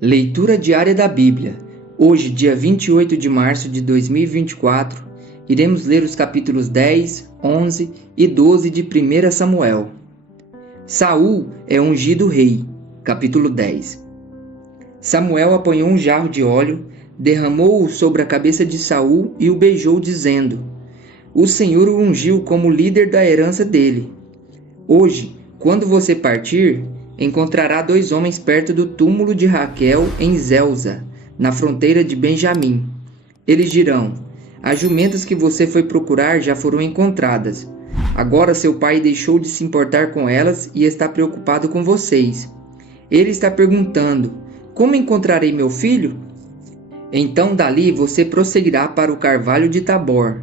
Leitura diária da Bíblia. Hoje, dia 28 de março de 2024, iremos ler os capítulos 10, 11 e 12 de 1 Samuel. Saul é ungido rei. Capítulo 10. Samuel apanhou um jarro de óleo, derramou-o sobre a cabeça de Saul e o beijou, dizendo: O Senhor o ungiu como líder da herança dele. Hoje, quando você partir, encontrará 2 homens perto do túmulo de Raquel em Zelza, na fronteira de Benjamim. Eles dirão: as jumentas que você foi procurar já foram encontradas. Agora seu pai deixou de se importar com elas e está preocupado com vocês. Ele está perguntando: como encontrarei meu filho? Então dali você prosseguirá para o carvalho de Tabor.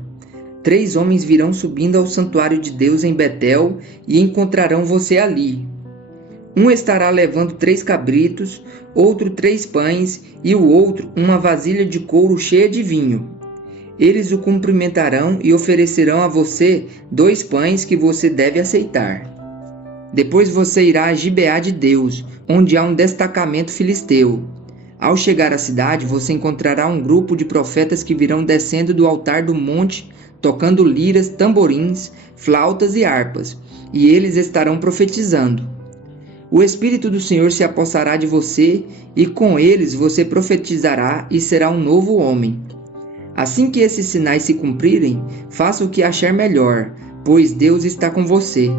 3 homens virão subindo ao santuário de Deus em Betel e encontrarão você ali. Um estará levando 3 cabritos, outro 3 pães e o outro uma vasilha de couro cheia de vinho. Eles o cumprimentarão e oferecerão a você 2 pães que você deve aceitar. Depois você irá a Gibeá de Deus, onde há um destacamento filisteu. Ao chegar à cidade, você encontrará um grupo de profetas que virão descendo do altar do monte, tocando liras, tamborins, flautas e harpas, e eles estarão profetizando. O Espírito do Senhor se apossará de você, e com eles você profetizará e será um novo homem. Assim que esses sinais se cumprirem, faça o que achar melhor, pois Deus está com você.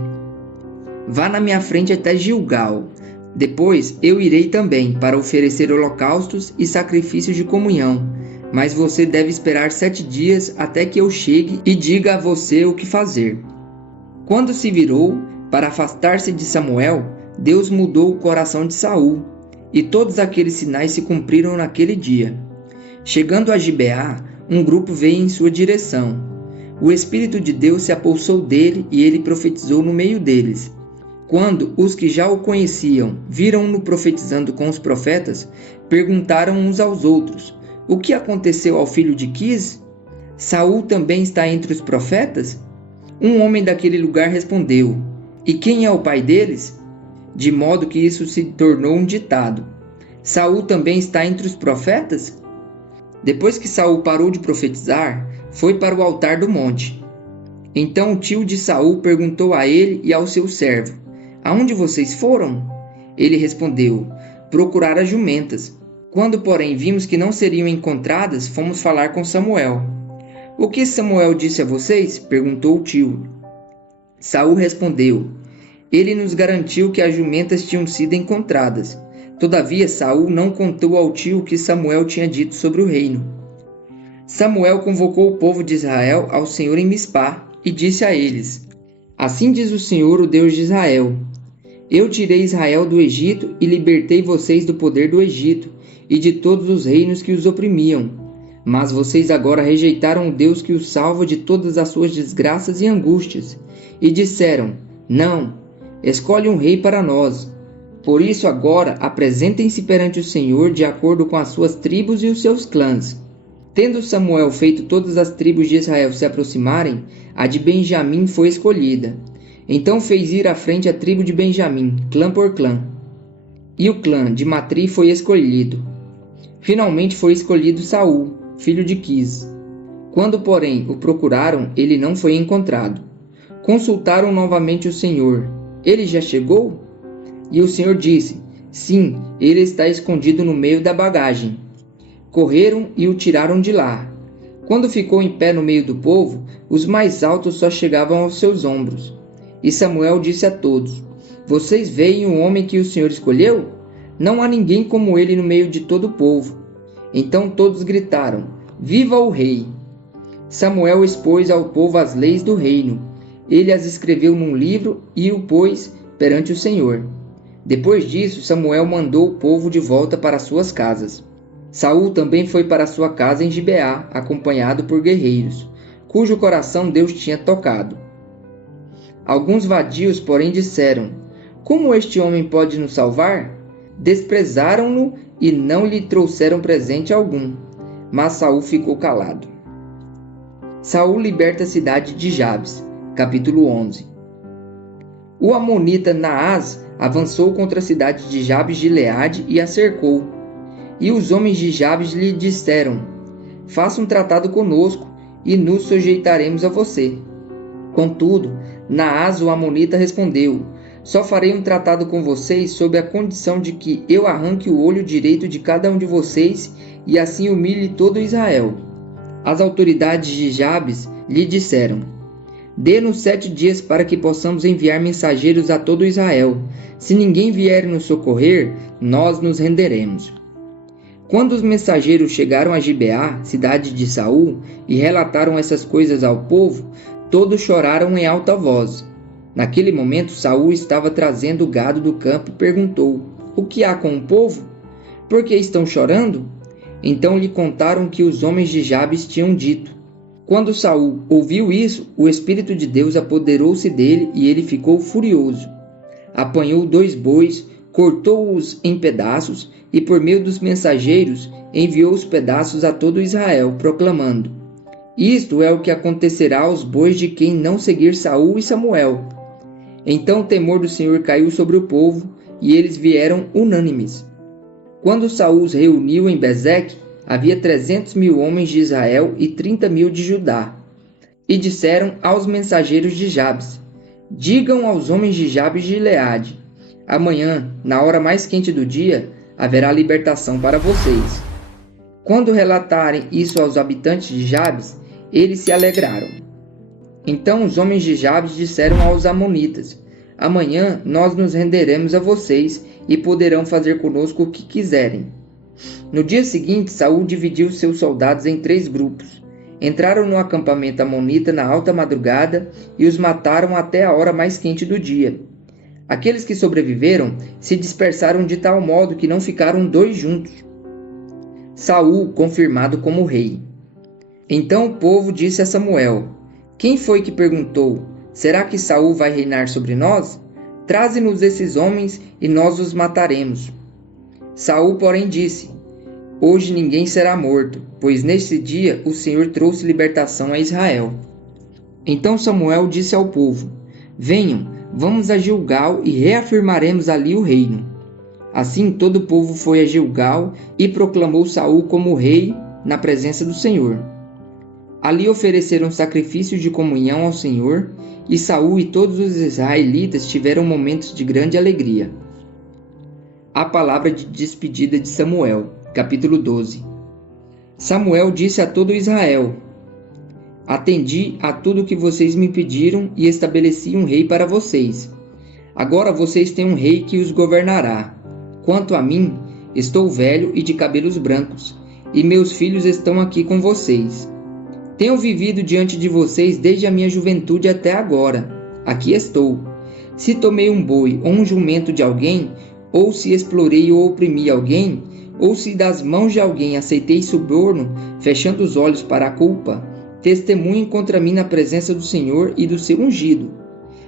Vá na minha frente até Gilgal. Depois eu irei também para oferecer holocaustos e sacrifícios de comunhão, mas você deve esperar 7 dias até que eu chegue e diga a você o que fazer. Quando se virou para afastar-se de Samuel, Deus mudou o coração de Saul, e todos aqueles sinais se cumpriram naquele dia. Chegando a Gibeá, um grupo veio em sua direção. O Espírito de Deus se apossou dele e ele profetizou no meio deles. Quando os que já o conheciam viram-no profetizando com os profetas, perguntaram uns aos outros: o que aconteceu ao filho de Quis? Saul também está entre os profetas? Um homem daquele lugar respondeu: e quem é o pai deles? De modo que isso se tornou um ditado: Saul também está entre os profetas? Depois que Saul parou de profetizar, foi para o altar do monte. Então o tio de Saul perguntou a ele e ao seu servo: aonde vocês foram? Ele respondeu: procurar as jumentas. Quando, porém, vimos que não seriam encontradas, fomos falar com Samuel. O que Samuel disse a vocês? Perguntou o tio. Saul respondeu: ele nos garantiu que as jumentas tinham sido encontradas. Todavia, Saul não contou ao tio o que Samuel tinha dito sobre o reino. Samuel convocou o povo de Israel ao Senhor em Mispá e disse a eles: assim diz o Senhor, o Deus de Israel: eu tirei Israel do Egito e libertei vocês do poder do Egito e de todos os reinos que os oprimiam. Mas vocês agora rejeitaram o Deus que os salva de todas as suas desgraças e angústias, e disseram: não, escolhe um rei para nós. Por isso agora apresentem-se perante o Senhor de acordo com as suas tribos e os seus clãs. Tendo Samuel feito todas as tribos de Israel se aproximarem, a de Benjamim foi escolhida. Então fez ir à frente a tribo de Benjamim, clã por clã. E o clã de Matri foi escolhido. Finalmente foi escolhido Saul, filho de Quis. Quando, porém, o procuraram, ele não foi encontrado. Consultaram novamente o Senhor: ele já chegou? E o Senhor disse: sim, ele está escondido no meio da bagagem. Correram e o tiraram de lá. Quando ficou em pé no meio do povo, os mais altos só chegavam aos seus ombros. E Samuel disse a todos: vocês veem o homem que o Senhor escolheu? Não há ninguém como ele no meio de todo o povo. Então todos gritaram: viva o rei! Samuel expôs ao povo as leis do reino. Ele as escreveu num livro e o pôs perante o Senhor. Depois disso, Samuel mandou o povo de volta para suas casas. Saul também foi para sua casa em Gibeá, acompanhado por guerreiros, cujo coração Deus tinha tocado. Alguns vadios, porém, disseram: como este homem pode nos salvar? Desprezaram-no e não lhe trouxeram presente algum. Mas Saul ficou calado. Saul liberta a cidade de Jabes. Capítulo 11. O amonita Naás avançou contra a cidade de Jabes de Gileade e a cercou. E os homens de Jabes lhe disseram: faça um tratado conosco, e nos sujeitaremos a você. Contudo, Naás o amonita respondeu: só farei um tratado com vocês sob a condição de que eu arranque o olho direito de cada um de vocês e assim humilhe todo Israel. As autoridades de Jabes lhe disseram: dê-nos 7 dias para que possamos enviar mensageiros a todo Israel. Se ninguém vier nos socorrer, nós nos renderemos. Quando os mensageiros chegaram a Gibeá, cidade de Saul, e relataram essas coisas ao povo, todos choraram em alta voz. Naquele momento, Saul estava trazendo o gado do campo e perguntou: o que há com o povo? Por que estão chorando? Então lhe contaram que os homens de Jabes tinham dito. Quando Saul ouviu isso, o Espírito de Deus apoderou-se dele e ele ficou furioso. Apanhou 2 bois, cortou-os em pedaços e, por meio dos mensageiros, enviou os pedaços a todo Israel, proclamando: isto é o que acontecerá aos bois de quem não seguir Saul e Samuel. Então o temor do Senhor caiu sobre o povo, e eles vieram unânimes. Quando Saul os reuniu em Bezeque, havia 300.000 homens de Israel e 30.000 de Judá. E disseram aos mensageiros de Jabes: digam aos homens de Jabes de Gileade: amanhã, na hora mais quente do dia, haverá libertação para vocês. Quando relatarem isso aos habitantes de Jabes, eles se alegraram. Então os homens de Jabes disseram aos amonitas: amanhã nós nos renderemos a vocês e poderão fazer conosco o que quiserem. No dia seguinte, Saul dividiu seus soldados em 3 grupos. Entraram no acampamento amonita na alta madrugada e os mataram até a hora mais quente do dia. Aqueles que sobreviveram se dispersaram de tal modo que não ficaram 2 juntos. Saul confirmado como rei. Então o povo disse a Samuel: quem foi que perguntou: será que Saul vai reinar sobre nós? Traze-nos esses homens e nós os mataremos. Saul, porém, disse: hoje ninguém será morto, pois nesse dia o Senhor trouxe libertação a Israel. Então Samuel disse ao povo: venham, vamos a Gilgal e reafirmaremos ali o reino. Assim todo o povo foi a Gilgal e proclamou Saul como rei na presença do Senhor. Ali ofereceram sacrifícios de comunhão ao Senhor, e Saul e todos os israelitas tiveram momentos de grande alegria. A palavra de despedida de Samuel, capítulo 12. Samuel disse a todo Israel: atendi a tudo que vocês me pediram e estabeleci um rei para vocês. Agora vocês têm um rei que os governará. Quanto a mim, estou velho e de cabelos brancos, e meus filhos estão aqui com vocês. Tenho vivido diante de vocês desde a minha juventude até agora. Aqui estou. Se tomei um boi ou um jumento de alguém, ou se explorei ou oprimi alguém, ou se das mãos de alguém aceitei suborno, fechando os olhos para a culpa, testemunhem contra mim na presença do Senhor e do seu ungido.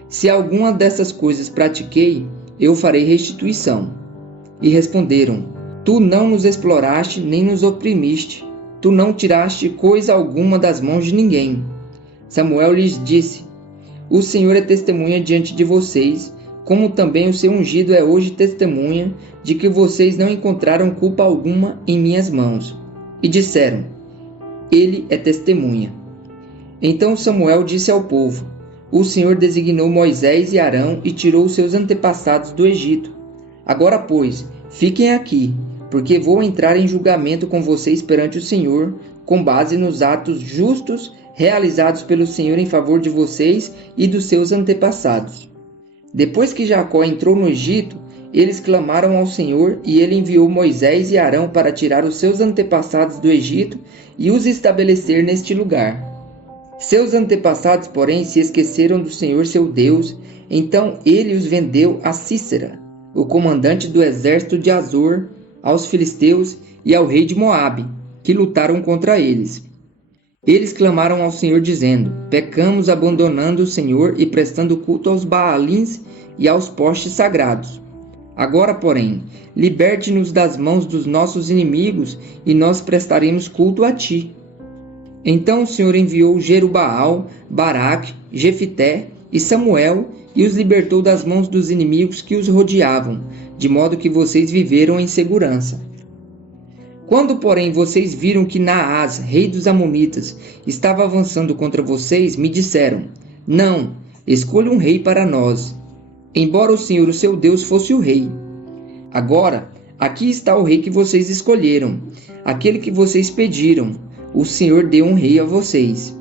Se alguma dessas coisas pratiquei, eu farei restituição. E responderam: tu não nos exploraste nem nos oprimiste. Tu não tiraste coisa alguma das mãos de ninguém. Samuel lhes disse: o Senhor é testemunha diante de vocês, como também o seu ungido é hoje testemunha de que vocês não encontraram culpa alguma em minhas mãos. E disseram: ele é testemunha. Então Samuel disse ao povo: o Senhor designou Moisés e Arão e tirou seus antepassados do Egito. Agora, pois, fiquem aqui, porque vou entrar em julgamento com vocês perante o Senhor, com base nos atos justos realizados pelo Senhor em favor de vocês e dos seus antepassados. Depois que Jacó entrou no Egito, eles clamaram ao Senhor e ele enviou Moisés e Arão para tirar os seus antepassados do Egito e os estabelecer neste lugar. Seus antepassados, porém, se esqueceram do Senhor seu Deus, então ele os vendeu a Sísera, o comandante do exército de Azor, aos filisteus e ao rei de Moabe, que lutaram contra eles. Eles clamaram ao Senhor dizendo: pecamos abandonando o Senhor e prestando culto aos Baalins e aos postes sagrados. Agora, porém, liberte-nos das mãos dos nossos inimigos e nós prestaremos culto a ti. Então o Senhor enviou Jerubaal, Baraque, Jefité e Samuel e os libertou das mãos dos inimigos que os rodeavam, de modo que vocês viveram em segurança. Quando, porém, vocês viram que Naás, rei dos Amonitas, estava avançando contra vocês, me disseram: Não, escolha um rei para nós, embora o Senhor, o seu Deus, fosse o rei. Agora, aqui está o rei que vocês escolheram, aquele que vocês pediram. O Senhor deu um rei a vocês.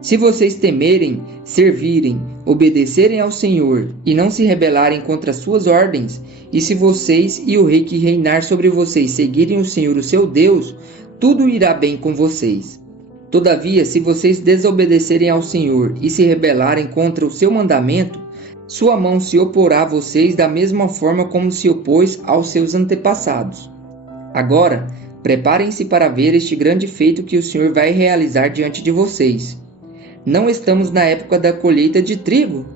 Se vocês temerem, servirem, obedecerem ao Senhor e não se rebelarem contra as suas ordens, e se vocês e o rei que reinar sobre vocês seguirem o Senhor, o seu Deus, tudo irá bem com vocês. Todavia, se vocês desobedecerem ao Senhor e se rebelarem contra o seu mandamento, sua mão se oporá a vocês da mesma forma como se opôs aos seus antepassados. Agora, preparem-se para ver este grande feito que o Senhor vai realizar diante de vocês. Não estamos na época da colheita de trigo?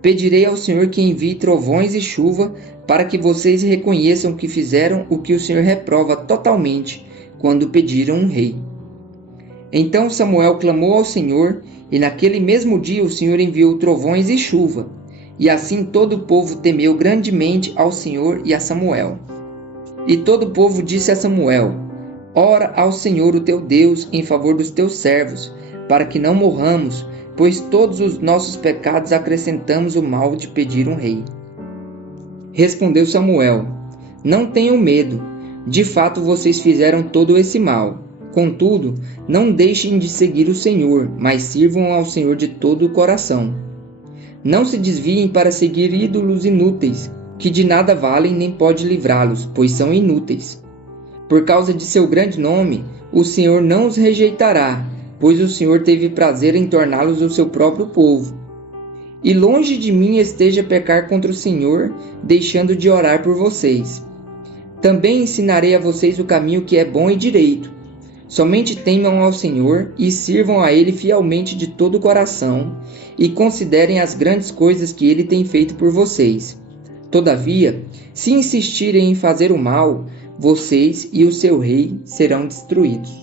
Pedirei ao Senhor que envie trovões e chuva para que vocês reconheçam que fizeram o que o Senhor reprova totalmente quando pediram um rei. Então Samuel clamou ao Senhor, e naquele mesmo dia o Senhor enviou trovões e chuva, e assim todo o povo temeu grandemente ao Senhor e a Samuel. E todo o povo disse a Samuel: Ora ao Senhor o teu Deus em favor dos teus servos, para que não morramos, pois todos os nossos pecados acrescentamos o mal de pedir um rei. Respondeu Samuel: Não tenham medo, de fato vocês fizeram todo esse mal. Contudo, não deixem de seguir o Senhor, mas sirvam ao Senhor de todo o coração. Não se desviem para seguir ídolos inúteis, que de nada valem nem pode livrá-los, pois são inúteis. Por causa de seu grande nome, o Senhor não os rejeitará, pois o Senhor teve prazer em torná-los o seu próprio povo. E longe de mim esteja pecar contra o Senhor, deixando de orar por vocês. Também ensinarei a vocês o caminho que é bom e direito. Somente temam ao Senhor e sirvam a Ele fielmente de todo o coração, e considerem as grandes coisas que Ele tem feito por vocês. Todavia, se insistirem em fazer o mal, vocês e o seu rei serão destruídos.